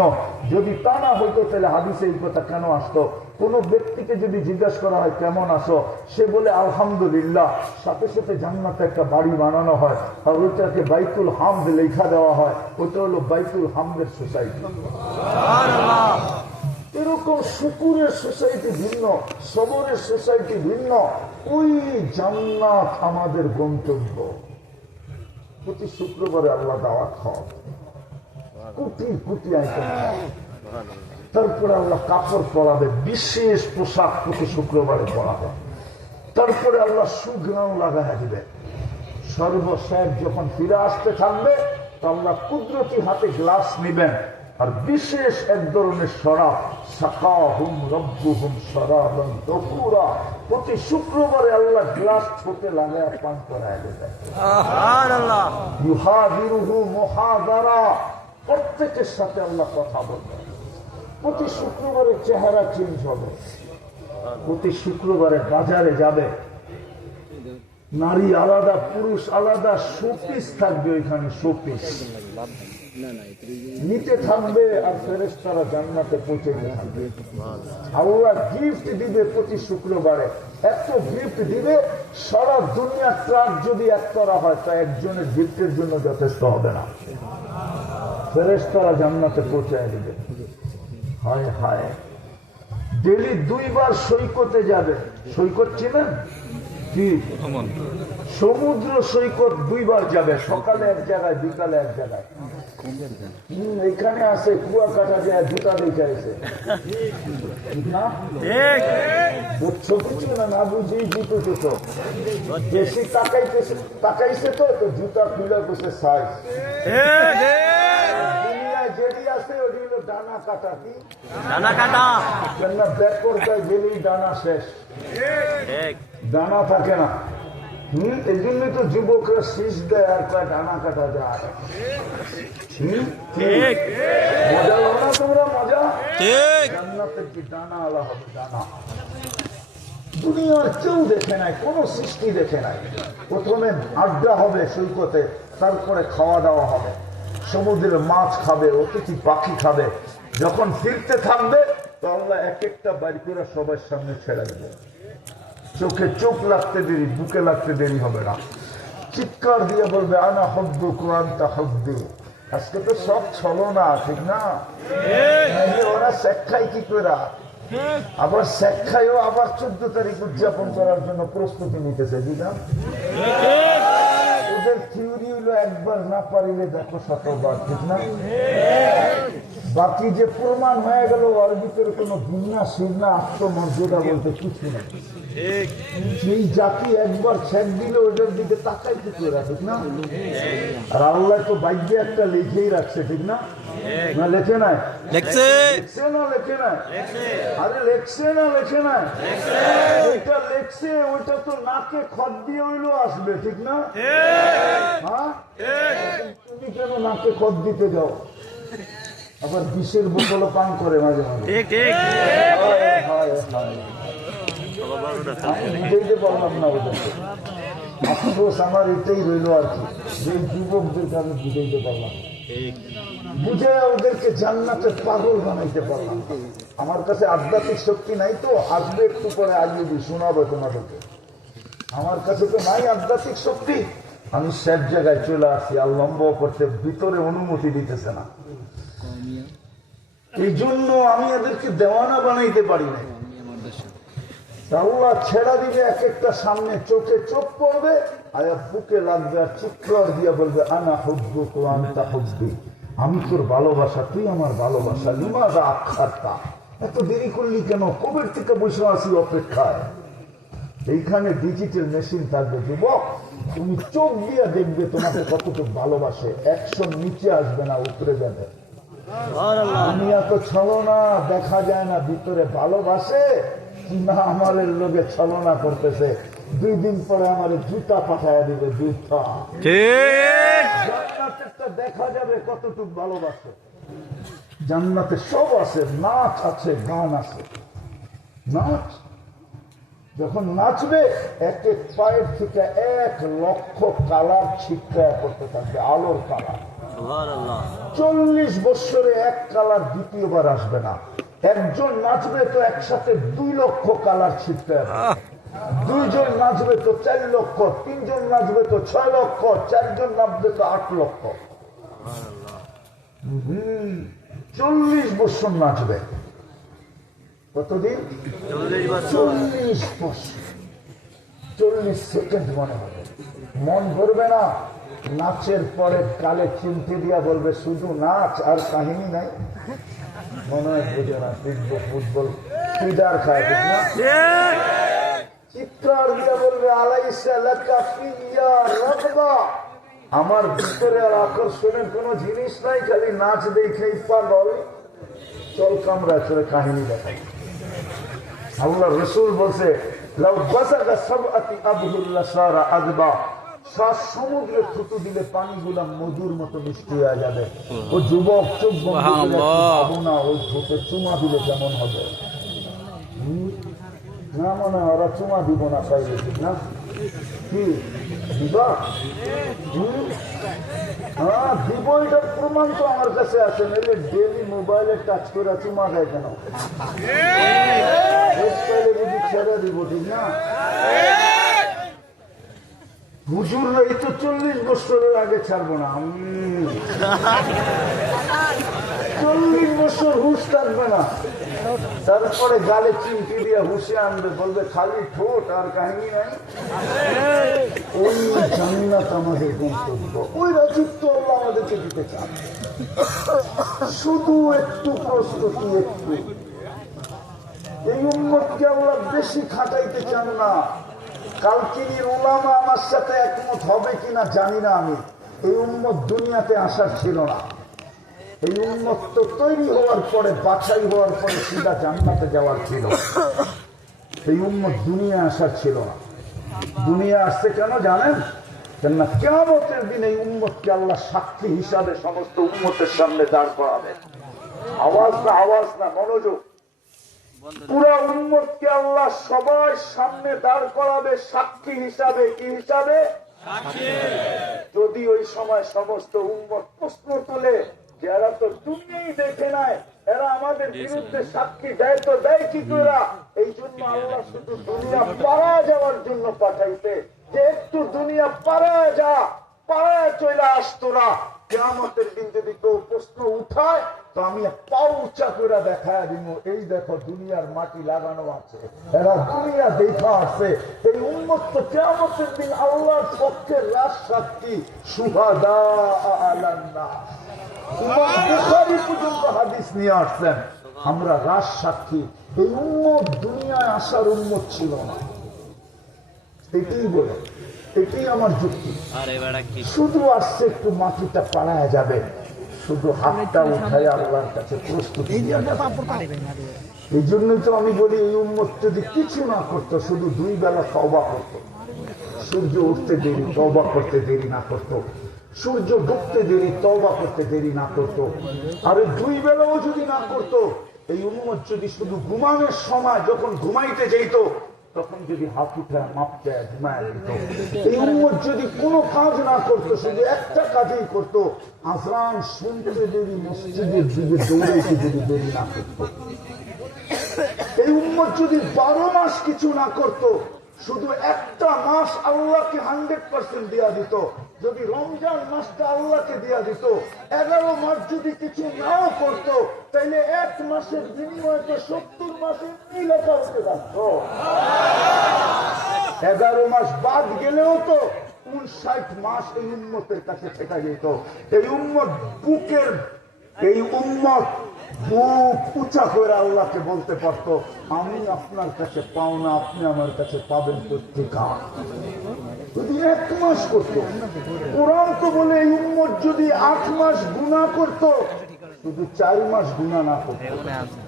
যদি তা না হইতো তাহলে হাদিসে এই কথা কেন আসতো? কোন ব্যক্তিকে যদি জিজ্ঞাসা করা হয় কেমন আছো, সে বলে আলহামদুলিল্লাহ, সাথে সাথে জান্নাতে একটা বাড়ি বানানো হয় আর ওইটাকে বাইতুল হামদ লেখা দেওয়া হয়, ওটা হলো বাইতুল হামদের সোসাইটি। এরকম শুকুরের সোসাইটি ভিন্ন, সবরের সোসাইটি ভিন্ন। ওই জান্নাত আমাদের গন্তব্য। প্রতি শুক্রবারে আল্লাহ দাওয়াত খাওয়া, কোটি কোটি আইটেম। তারপরে আল্লাহ কাপড় পরাবে, বিশেষ পোশাক প্রতি শুক্রবারে পরাবে। তারপরে আল্লাহ সুঘ্রাণ লাগাই দিবে। সর্বশেষ যখন ফিরে আসতে থাকবে, তো আল্লাহ কুদরতি হাতে গ্লাস নিবেন আর বিশেষ এক ধরনের শরাব, সাকাহুম রব্বুহুম শরাবান তাহুরা, প্রতি শুক্রবারে আল্লাহ গ্লাস ঠোঁটে লাগায় পান করায় দেবে। সুবহানাল্লাহ। ইউহাদিরুহু মুহাদারা, প্রত্যেকের সাথে আল্লাহ কথা বলবে। প্রতি শুক্রবারে চেহারা চেঞ্জ হবে। প্রতি শুক্রবারে বাজারে যাবে, নারী আলাদা, পুরুষ আলাদা, শোপিস থাকবে ওইখানে, শোপিস নিতে থাকবে আর ফেরেশতারা জান্নাতে পৌঁছে দিয়ে থাকবে। আল্লাহ গিফট দিবে প্রতি শুক্রবারে, এত গিফট দিবে, সারা দুনিয়া ট্রাক যদি এক করা হয় তা একজনের গিফটের জন্য যথেষ্ট হবে না। ফেরেশতারা জান্নাতে পৌঁছায় দিবে। হায় হায়, ডেলি 2 বার সৈকতে যাবে। সৈকত চিনেন কি? সমুদ্র সৈকত 2 বার যাবে, সকালে এক জায়গায়, বিকালে এক জায়গায়। এখানে আছে কুয়াকাটা যায়, জুতা দেখাইছে না, ছোট ছিল না, বুঝেই জুতো ছোট, বেশি তাকাইছে তো জুতা খুলে বসে সাইজ। যেটি আছে ওটি হলো ডানা কাটা। কি ডানা কাটা? কেননা ব্যাকওয়ার্ডটায় গেলেই ডানা শেষ, ডানা থাকে না। এই জন্যই তো যুবকরা শীষ দেয় আর কয় ডানা কাটা যায়। মজা হলো না তোমরা? মজা। জান্নাতের কি ডানা আলা হবে, ডানা। দুনিয়ার কেউ দেখে নাই, কোন সৃষ্টি দেখে নাই। প্রথমে আড্ডা হবে সৈকতে, তারপরে খাওয়া দাওয়া হবে, সমুদ্রের মাছ খাবে, অতিথি পাখি খাবে। যখন ফিরতে থাকবে তো আল্লাহ এক একটা বাড়ি করে সবার সামনে ছেড়ে দেবে। চোখে চোখ লাগতে দেরি, বুকে লাগতে দেরি হবে না। চিৎকার দিয়ে বলবে আনা হব্বুক ওয়া আনতা হব্বি। আজকে তো সব ছলো না, ঠিক না? ওরা শেখায় কি করে, আবার শেখায়ও আবার 14 তারিখ উদযাপন করার জন্য প্রস্তুতি নিতেছে। বুঝলাম ওদের থিওরি হলো একবার না পারিলে দেখো শতবার, ঠিক না? বাকি যে প্রমাণ হয়ে গেল ওর ভিতরে কোনো গুণা শিরনা আত্মমর্যাদা বলতে কিছু নেই। সেই জাতি একবার ছেদ দিলে ওটার দিকে তাকাই কিছু ঠিক না? আর আল্লাহ তো ভাগ্যে একটা লিখেই রাখছে, ঠিক না? না লেখে নাই? লেখছে না লেখে নাই? আরে লেখছে না লেখে নাই? ওইটা লেখছে, ওইটা তো নাকে খত দিয়ে হইলেও আসবে, ঠিক না? হ্যাঁ, তুমি কেন নাকে খত দিতে যাও? আবার বিষের বোতলও পান করে মাঝে মাঝে। বুঝাইতে পারলাম না ওদেরকে। আফসোস আমার এটাই রইল আর কি, যে যুবকদেরকে আমি বুঝাইতে পারলাম, বুঝে ওদেরকে জান্নাতের পাগল বানাইতে পারলাম। আমার কাছে আধ্যাত্মিক শক্তি নাই, তো আসবে একটু পরে আইবি শোনাবো তোমাদেরকে। আমার কাছে তো নাই আধ্যাত্মিক শক্তি, আমি সব জায়গায় চলে আসি আর লম্ব করতে, ভিতরে অনুমতি দিতেছে না। এই জন্য আমি এদেরকে দেওয়ানা বানাইতে পারি না। আল্লাহ ছেড়া দিবে এক একটা, সামনে চোখে চোখ পড়বে আর বুকে লাগবে আর চিৎকার দিয়ে বলবে আনা হুব্বুক ওয়া আনতা হুব্বি, আমি তোর ভালোবাসা, তুই আমার ভালোবাসা। লিমাযা আখারতা, এত দেরি করলি কেন? কবের থেকে বসে আছি অপেক্ষায়। এইখানে ডিজিটাল মেশিন থাকবে যুবক, তুমি চোখ দিয়ে দেখবে তোমাকে কতটুকু ভালোবাসে। 100 নিচে আসবে না, উপরে যাবে। দুনিয়া তো ছলনা, দেখা যায় না ভিতরে ভালোবাসে না। আমাদের লোকে ছলনা করতেছে, 2 দিন পরে আমার জুতা পাঠায় দিবে, জুতা। জান্নাতে দেখা যাবে কতটুকু ভালোবাসে। জান্নাতে সব আছে, নাচ আছে, গান আছে। নাচ যখন নাচবে, এক এক পায়ের থেকে 1 লক্ষ কালার ছিটকায় করতে থাকবে, আলোর কালার। 40 বছরে 1 কালার দ্বিতীয়বার আসবে না। একজন নাচবে তো একসাথে 2 লক্ষ কালার ছিটকায়, 2 জন নাচবে তো 4 লক্ষ, 3 জন নাচবে তো 6 লক্ষ, 4 জন নাচবে তো 8 লক্ষ। 40 বছর নাচবে। কতদিন? 40 বছর। 40 সেকেন্ড মনে হবে, মন ভরবে না। নাচের পরে কালে চিমটি দিয়া বলবে শুধু নাচ আর কাহিনী নাই। মনে হয় বুঝে না, ফুটবল ফিডার খায়, ঠিক না? চিৎকার দিয়া বলবে আলাইসা লাকা ফিয়া রাগবা, আমার ভিতরে আর আকর্ষণের কোন জিনিস নাই, খালি নাচ দেখেই পাগল। চল কামরা চলে কাহিনী দেখাই। আল্লাহ রসুল বলছে লাউ বাসাকা সাবআতি আবদুল্লাহ সারা আযবা, 7 সমুদ্রে থুতু দিলে পানিগুলা মধুর মতো মিষ্টি হয়ে যাবে। ও যুবক চোখ বন্ধ করে ভাবো না, ওই থুতে চুমা দিলে কেমন হবে? না মনে হয় ওরা চুমা দিব না পাইলে, ঠিক না? কি দিবা? হ্যাঁ দিব, এটার প্রমাণ তো আমার কাছে আছে। নাহলে ডেলি মোবাইলে টাচ করে চুমা দেয় কেন? বুঝি ছেড়ে দিব, ঠিক না? হুজুর এই তো 40 বছরের আগে ছাড়বো না। 40 বছর হুশ থাকবে না, তারপরে গালে চিমটি দিয়ে হুশে আনবে, বলবে খালি ঠোঁট আর কাহিনী নাই। ওই জান্নাত আমাদের গন্তব্য, ওই রাজত্ব আল্লাহ আমাদেরকে দিতে চান। শুধু একটু প্রস্তুতি, একটু। এই উম্মতকে আল্লাহ বেশি খাটাইতে চান না। কালকিনির উলামা আমার সাথে একমত হবে কিনা জানি না আমি। এই উম্মত দুনিয়াতে আসার ছিল না। এই উম্মত তো তৈরি হওয়ার পরে, বাছাই হওয়ার পরে সিধা জান্নাতে যাওয়ার ছিল। এই উম্মত দুনিয়া আসার ছিল না। দুনিয়া আসছে কেন জানেন? কেননা কিয়ামতের দিন এই উম্মতকে আল্লাহ সাক্ষী হিসাবে সমস্ত উম্মতের সামনে দাঁড় করাবে। আওয়াজ না, আওয়াজ না, মনোযোগ। পুরা উম্মতকে আল্লাহ সবার সামনে দাঁড় করাবে সাক্ষী হিসাবে। কি হিসাবে? যদি ওই সময় সমস্ত উম্মত প্রশ্ন তোলে, যারা তো দুনিয়াই দেখে নাই, এরা আমাদের বিরুদ্ধে সাক্ষী দেয় তো দেয় কি করে? এই জন্য আল্লাহ শুধু দুনিয়া পাড়া যাওয়ার জন্য পাঠাইতে, যে একটু দুনিয়া পাড়া যা, পাড়া চলে আসতো না। কিয়ামতের দিন যদি কেউ প্রশ্ন উঠায় তো আমি পাও উঁচা করে দেখায় দিব, এই দেখো দুনিয়ার মাটি লাগানো আছে, এরা দুনিয়া দেখা আছে। এই উম্মত তো কিয়ামতের দিন আল্লাহর পক্ষে রাজ সাক্ষী, সুহাদা আলান নাস। ইমাম বুখারী পর্যন্ত হাদিস নিয়ে আসছেন। আমরা রাজ সাক্ষী, এই উম্মত দুনিয়ায় আসার উম্মত ছিল না। এটাই বলে, এটাই আমার যুক্তি। শুধু আসছে একটু মাটিটা পাড়ায় যাবে, শুধু হাতটা উঠায় আল্লাহর কাছে প্রস্তুতি নিয়ে যাবে। এই জন্যই তো আমি বলি, এই উম্মত যদি কিছু না করতো, শুধু 2 বেলা তওবা করতো, সূর্য উঠতে দেরি তওবা করতে দেরি না করতো, সূর্য ডুবতে দেরি তওবা করতে দেরি না করতো, আর 2 বেলাও যদি না করতো, এই উম্মত যদি শুধু ঘুমানোর সময় যখন ঘুমাইতে যেত তখন যদি হাত উঠে মাপ চায় ঘুমায় দিত, এই উম্মত যদি কোনো কাজ না করতো, শুধু একটা কাজই করতো, আযান শুনতে দেরি মসজিদের দিকে দৌড়াইতে যদি দেরি না করতো, এই উম্মত যদি 12 মাস কিছু না করতো, শুধু একটা মাস আল্লাহকে 100% দিয়া দিত, যদি রমজান মাসটা আল্লাহকে দিয়া দিত, 11 মাস যদি কিছু নাও করতো, তাইলে 1 মাসের বিনিময়ে 70 মাসের লেখা হতে থাকত। 11 মাস বাদ গেলেও তো 59 মাস এই উম্মতের কাছে থেকে যেত। এই উম্মত বুকের, এই উম্মত বুক উঁচা করে আল্লাহকে বলতে পারতো, আমি আপনার কাছে পাও না, আপনি আমার কাছে পাবেন প্রত্যেকা। যদি 1 মাস করতো, কোরআন তো বলে এই উম্মত যদি 8 মাস গুনাহ করতো, শুধু 4 মাস গুনাহ না করতো,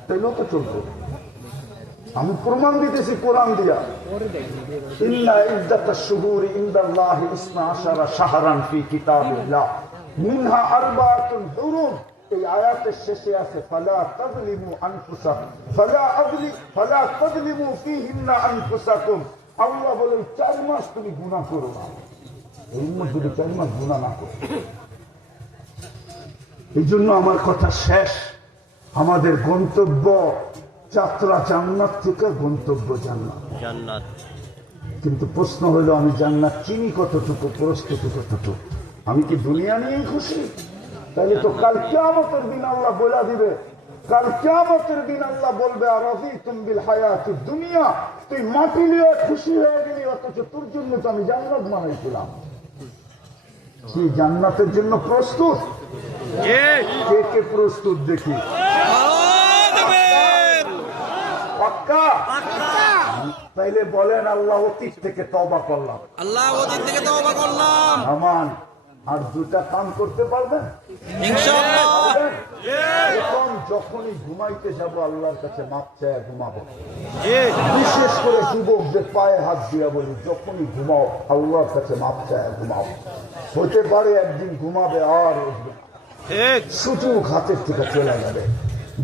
তাইলেও তো চলতো। আমি প্রমাণ দিতেছি কোরআন দিয়া। ইন্না ইদ্দাতাশ শুহুরি ইনদাল্লাহি 12 শাহরান ফি কিতাবিল্লাহ মিনহা আরবাআতুন হুরুম। এই আয়াতের শেষে আছে ফালা তাযলিমু আনফুসাকুম ফালা তাযলিমু ফীহিন্না আনফুসাকুম। আল্লাহ বলে 4 মাস তুমি গুনাহ করো না। এই উম্মত যদি 4 মাস গুনাহ না করে, এই জন্য আমার কথা শেষ, আমাদের গন্তব্য যাত্রা জান্নাত থেকে গন্তব্য জান্নাত। কিন্তু প্রশ্ন হলো, আমি জান্নাত চিনি কতটুকু, প্রস্তুতি কতটুকু? আমি কি দুনিয়া নিয়েই খুশি? তাহলে তো কাল কিয়ামতের দিন আল্লাহ বলে দিবে, কাল কিয়ামতের দিন আল্লাহ বলবে আরাযীতুম বিল হায়াতিদ দুনিয়া, তুই মাটি নিয়ে খুশি হয়ে গেলি, অথচ তোর জন্য তো আমি জান্নাত বানাইছিলাম। কি জান্নাতের জন্য প্রস্তুত? কে কে প্রস্তুত দেখি? পাক্কা? তাইলে বলেন আল্লাহ অতীত থেকে তওবা করলাম, আল্লাহ অতীত থেকে তওবা করলাম। আমান আর 2টা কাম করতে পারবেন ইনশাআল্লাহ। এখন যখনই ঘুমাইতে যাব আল্লাহর কাছে মাপ চায় ঘুমাবো। বিশেষ করে যুবকদের পায়ে হাত দিয়া বলি, যখনই ঘুমাও আল্লাহর কাছে মাপ চায় ঘুমাও। হতে পারে একদিন ঘুমাবে আর উঠবে না, সুযোগ হাতের থেকে চলে যাবে।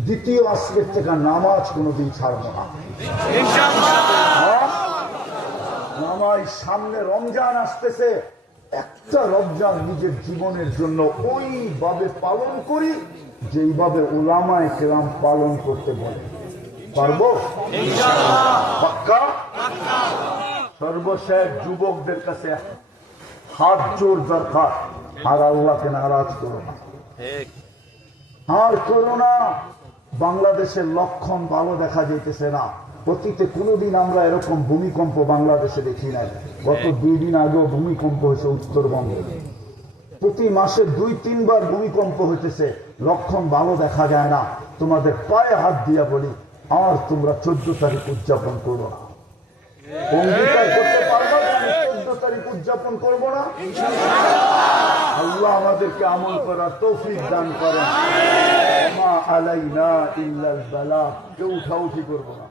দ্বিতীয় আসরের থেকে নামাজ কোনোদিন ছাড়বো না নামাজ। সামনে রমজান আসতেছে, একটা রমজান নিজের জীবনের জন্য ওইভাবে পালন করি যেইভাবে উলামায়ে কেরাম পালন করতে বলে। পারবো? পাক্কা? সর্বশেষ যুবকদের কাছে হাত জোর দরকার, আর আল্লাহকে নারাজ করো না, আর করো না। বাংলাদেশের লক্ষণ ভালো দেখা যাইতেছে না। অতীতে কোনোদিন আমরা এরকম ভূমিকম্প বাংলাদেশে দেখি নাই। গত 2 দিন আগেও ভূমিকম্প হয়েছে উত্তরবঙ্গে। প্রতি মাসে 2-3 বার ভূমিকম্প হইতেছে, লক্ষণ ভালো দেখা যায় না। তোমাদের পায়ে হাত দিয়া বলি, আর তোমরা 14 তারিখ উদযাপন করো না। অঙ্গীকার করতে পারবো না আমি 14 তারিখ উদযাপন করবো না? আল্লাহ আমাদেরকে আমল করার তৌফিক দান করেন। ওমা আলাইনা ইল্লাল বালাগ। কেউ উঠাউঠি করবো না।